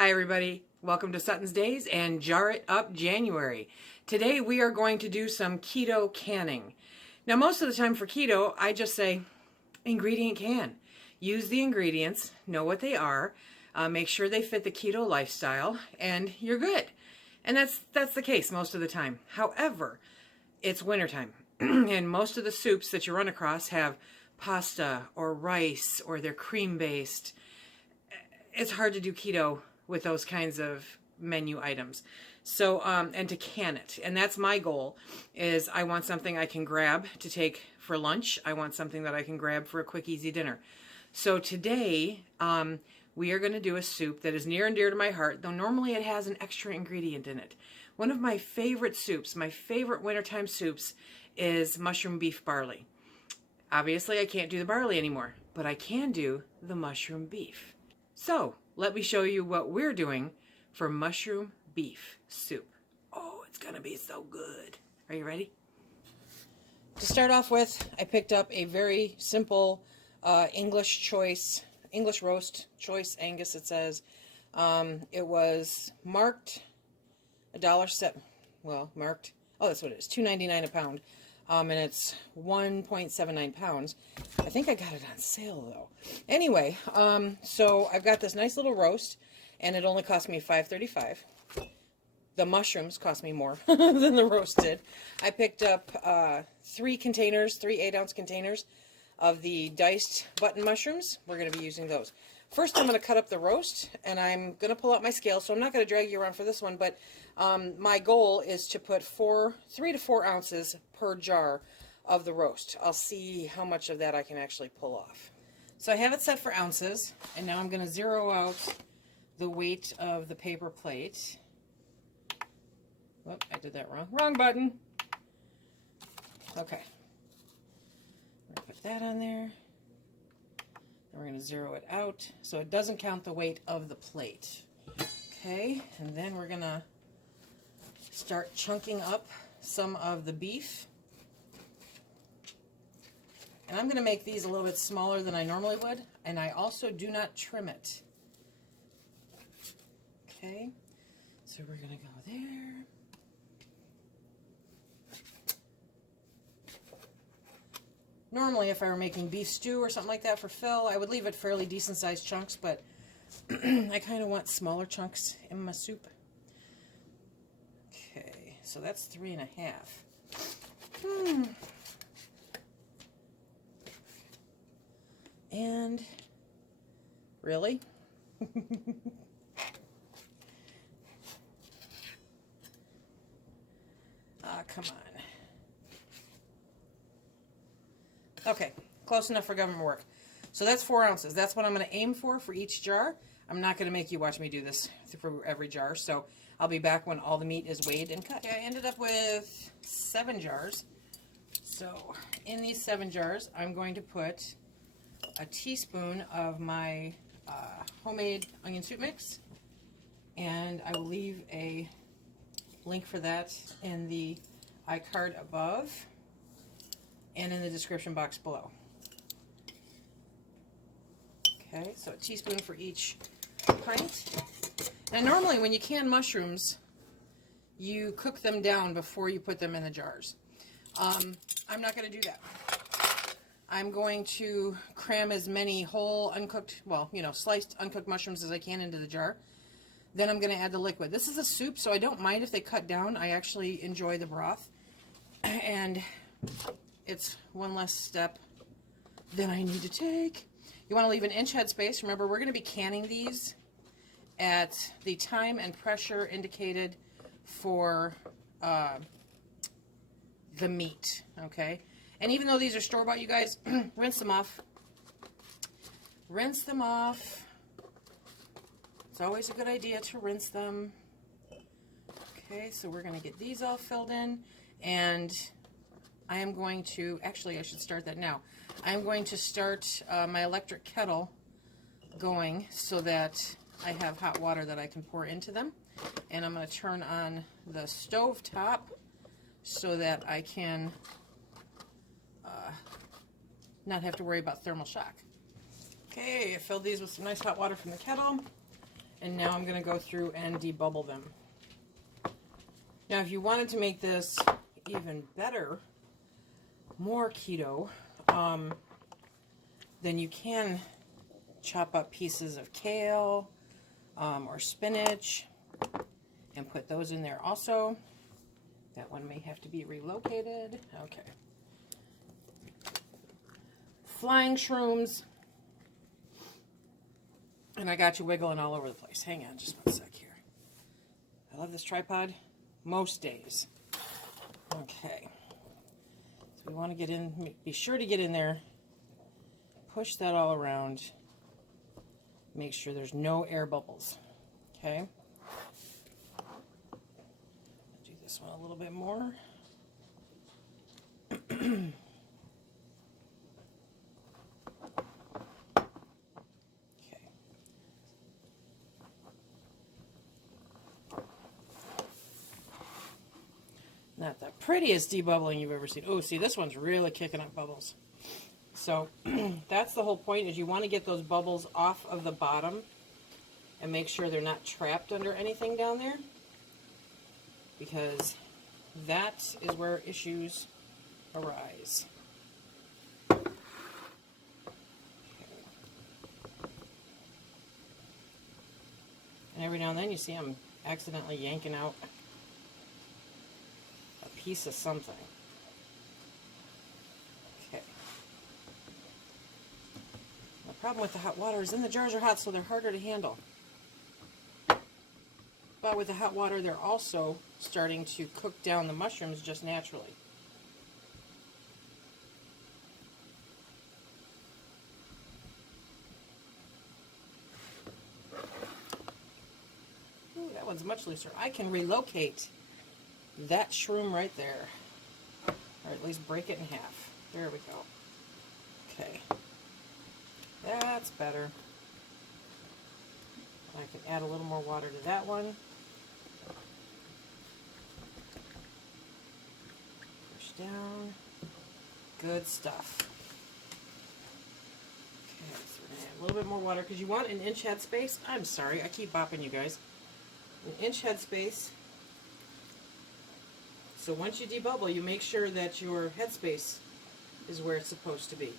Hi everybody, welcome to SuttonsDaze and Jar It Up January. Today we are going to do some keto canning. Now most of the time for keto, I just say ingredient can. Use the ingredients, know what they are, make sure they fit the keto lifestyle, and you're good. And that's the case most of the time. However, it's wintertime, and most of the soups that you run across have pasta or rice or they're cream-based. It's hard to do keto with those kinds of menu items. So, and to can it. And that's my goal, is I want something I can grab to take for lunch. I want something that I can grab for a quick, easy dinner. So today, we are going to do a soup that is near and dear to my heart, though normally it has an extra ingredient in it. One of my favorite soups, my favorite wintertime soups, is mushroom beef barley. Obviously, I can't do the barley anymore, but I can do the mushroom beef. So, let me show you what we're doing for mushroom beef soup. Oh, it's gonna be so good. Are you ready? To start off with, I picked up a very simple English roast choice Angus, it says. It was marked marked, oh, that's what it is, $2.99 a pound. And it's 1.79 pounds. I think I got it on sale though. Anyway, so I've got this nice little roast, and it only cost me $5.35. The mushrooms cost me more than the roast did. I picked up 3 8-ounce containers of the diced button mushrooms. We're going to be using those. First, I'm going to cut up the roast, and I'm going to pull out my scale, so I'm not going to drag you around for this one, but my goal is to put 3 to 4 ounces per jar of the roast. I'll see how much of that I can actually pull off. So I have it set for ounces, and now I'm going to zero out the weight of the paper plate. Whoop, I did that wrong. Wrong button. Okay. I'm going to put that on there. We're going to zero it out so it doesn't count the weight of the plate. Okay, and then we're going to start chunking up some of the beef. And I'm going to make these a little bit smaller than I normally would, and I also do not trim it. Okay, so we're going to go there. Normally, if I were making beef stew or something like that for Phil, I would leave it fairly decent-sized chunks, but I kind of want smaller chunks in my soup. Okay, so that's 3.5. And really? Come on. Okay, close enough for government work. So that's 4 ounces. That's what I'm going to aim for each jar. I'm not going to make you watch me do this for every jar, so I'll be back when all the meat is weighed and cut. Okay, I ended up with 7 jars. So in these 7 jars, I'm going to put a teaspoon of my homemade onion soup mix, and I will leave a link for that in the iCard above and in the description box below. Okay, so a teaspoon for each pint. And normally when you can mushrooms, you cook them down before you put them in the jars. I'm not going to do that. I'm going to cram as many whole, uncooked, sliced, uncooked mushrooms as I can into the jar. Then I'm going to add the liquid. This is a soup, so I don't mind if they cut down. I actually enjoy the broth. And it's one less step than I need to take. You want to leave an inch headspace. Remember, we're going to be canning these at the time and pressure indicated for the meat, okay? And even though these are store-bought, you guys, rinse them off. Rinse them off. It's always a good idea to rinse them. Okay, so we're going to get these all filled in, and I am going to, actually I should start that now. I am going to start my electric kettle going so that I have hot water that I can pour into them. And I'm going to turn on the stove top so that I can not have to worry about thermal shock. Okay, I filled these with some nice hot water from the kettle. And now I'm going to go through and debubble them. Now, if you wanted to make this even better, more keto, then you can chop up pieces of kale or spinach and put those in there also. That one may have to be relocated. Okay. Flying shrooms. And I got you wiggling all over the place. Hang on just one sec here. I love this tripod most days. Okay. So we want to get in, be sure to get in there. Push that all around. Make sure there's no air bubbles. Okay. Do this one a little bit more. Not the prettiest debubbling you've ever seen. Oh, see, this one's really kicking up bubbles. So that's the whole point, is you want to get those bubbles off of the bottom and make sure they're not trapped under anything down there, because that is where issues arise. Okay. And every now and then you see I'm accidentally yanking out piece of something. Okay. The problem with the hot water is then the jars are hot, so they're harder to handle. But with the hot water, they're also starting to cook down the mushrooms just naturally. Ooh, that one's much looser. I can relocate that shroom right there, or at least break it in half. There we go. Okay, that's better. I can add a little more water to that one. Push down. Good stuff. Okay, so we're gonna add a little bit more water because you want an inch head space. I'm sorry, I keep bopping you guys. An inch head space. So once you debubble, you make sure that your headspace is where it's supposed to be.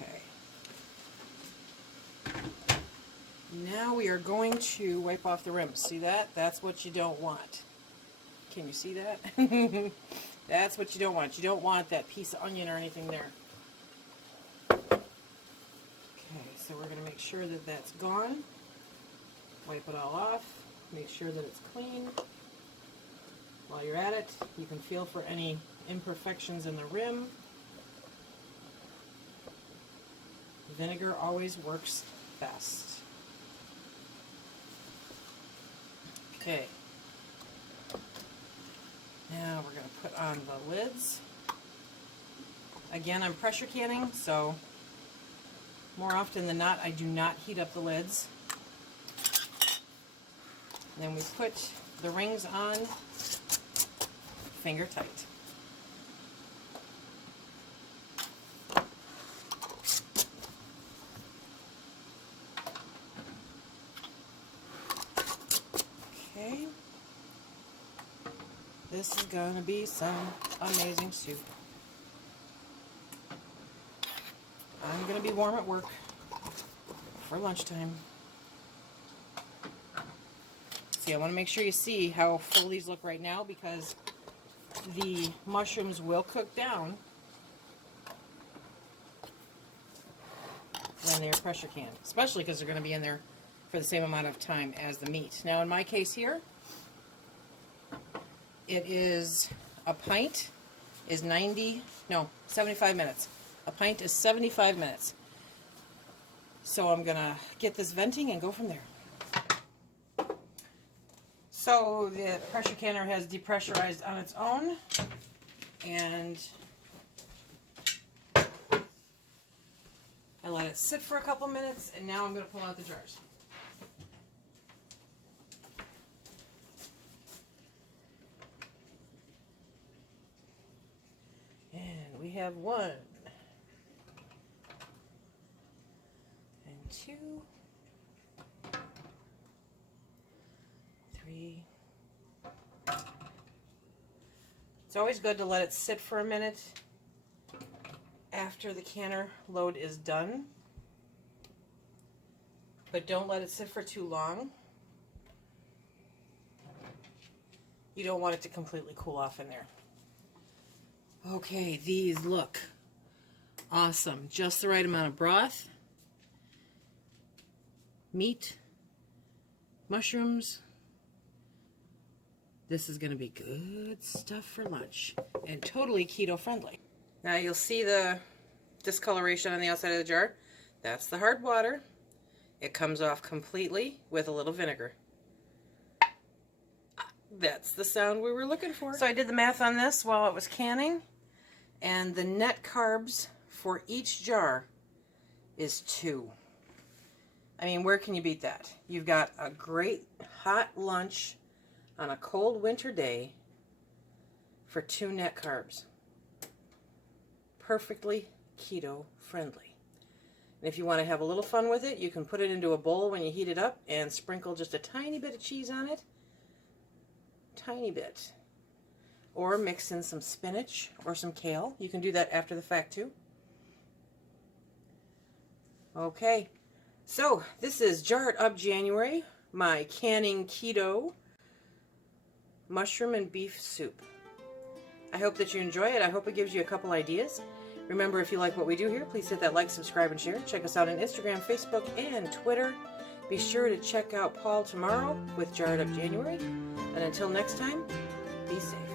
Okay. Now we are going to wipe off the rims. See that? That's what you don't want. Can you see that? That's what you don't want. You don't want that piece of onion or anything there. So we're going to make sure that that's gone. Wipe it all off. Make sure that it's clean. While you're at it, you can feel for any imperfections in the rim. Vinegar always works best. Okay. Now we're going to put on the lids. Again, I'm pressure canning, so more often than not, I do not heat up the lids. And then we put the rings on finger tight. Okay. This is going to be some amazing soup. I'm going to be warm at work for lunchtime. See, I want to make sure you see how full these look right now, because the mushrooms will cook down when they're pressure canned, especially because they're going to be in there for the same amount of time as the meat. Now in my case here, it is a pint is 75 minutes. A pint is 75 minutes. So I'm going to get this venting and go from there. So the pressure canner has depressurized on its own. And I let it sit for a couple minutes, and now I'm going to pull out the jars. And have 1 and 2, 3. It's always good to let it sit for a minute after the canner load is done, but don't let it sit for too long. You don't want it to completely cool off in there. Okay, these look awesome. Just the right amount of broth, meat, mushrooms. This is going to be good stuff for lunch and totally keto friendly. Now you'll see the discoloration on the outside of the jar. That's the hard water. It comes off completely with a little vinegar. That's the sound we were looking for. So I did the math on this while it was canning, and the net carbs for each jar is 2. I mean, where can you beat that? You've got a great hot lunch on a cold winter day for 2 net carbs. Perfectly keto friendly. And if you want to have a little fun with it, you can put it into a bowl when you heat it up and sprinkle just a tiny bit of cheese on it. Tiny bit. Or mix in some spinach or some kale. You can do that after the fact too. Okay, so this is Jar It Up January, my canning keto mushroom and beef soup. I hope that you enjoy it. I hope it gives you a couple ideas. Remember, if you like what we do here, please hit that like, subscribe, and share. Check us out on Instagram, Facebook, and Twitter. Be sure to check out Paul tomorrow with Jar It Up January. And until next time, be safe.